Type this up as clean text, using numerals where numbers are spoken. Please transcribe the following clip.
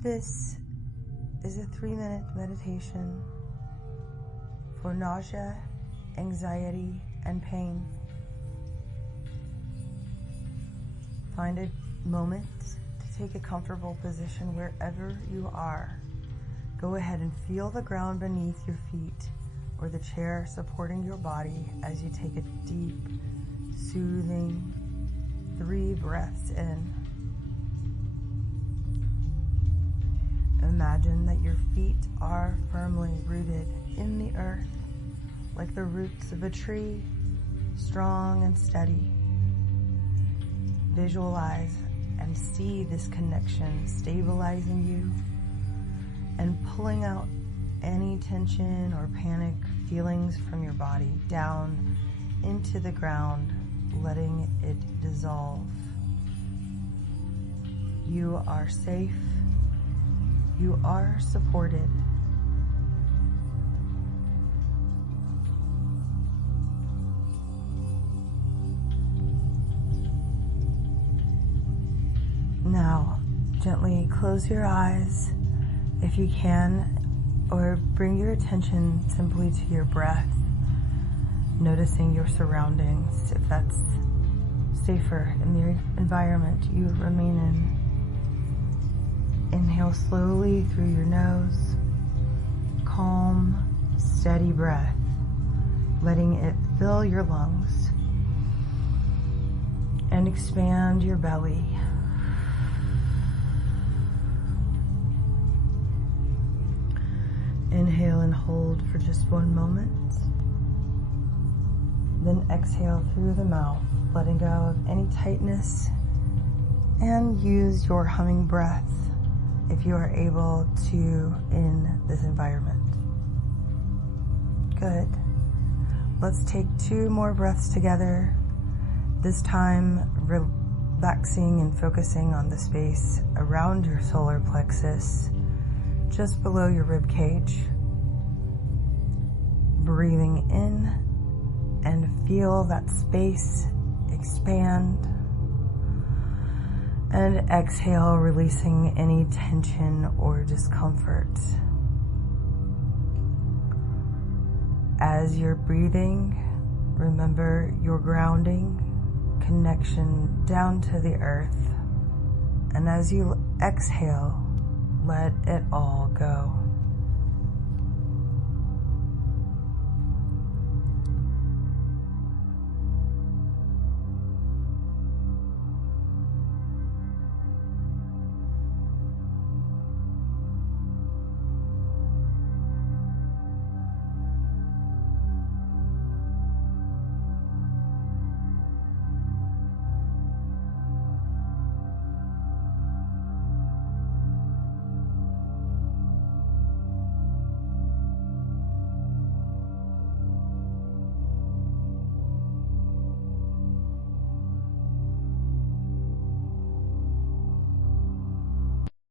This is a 3-minute meditation for nausea, anxiety, and pain. Find a moment to take a comfortable position wherever you are. Go ahead and feel the ground beneath your feet or the chair supporting your body as you take a deep, soothing 3 breaths in. Imagine that your feet are firmly rooted in the earth, like the roots of a tree, strong and steady. Visualize and see this connection stabilizing you and pulling out any tension or panic feelings from your body down into the ground, letting it dissolve. You are safe. You are supported. Now, gently close your eyes if you can, or bring your attention simply to your breath, noticing your surroundings if that's safer in the environment you remain in. Inhale slowly through your nose. Calm, steady breath, letting it fill your lungs and expand your belly. Inhale and hold for just 1 moment. Then exhale through the mouth, letting go of any tightness, and use your humming breath if you are able to in this environment. Good. Let's take 2 more breaths together, this time relaxing and focusing on the space around your solar plexus, just below your rib cage. Breathing in and feel that space expand. And exhale, releasing any tension or discomfort. As you're breathing, remember your grounding, connection down to the earth. And as you exhale, let it all go.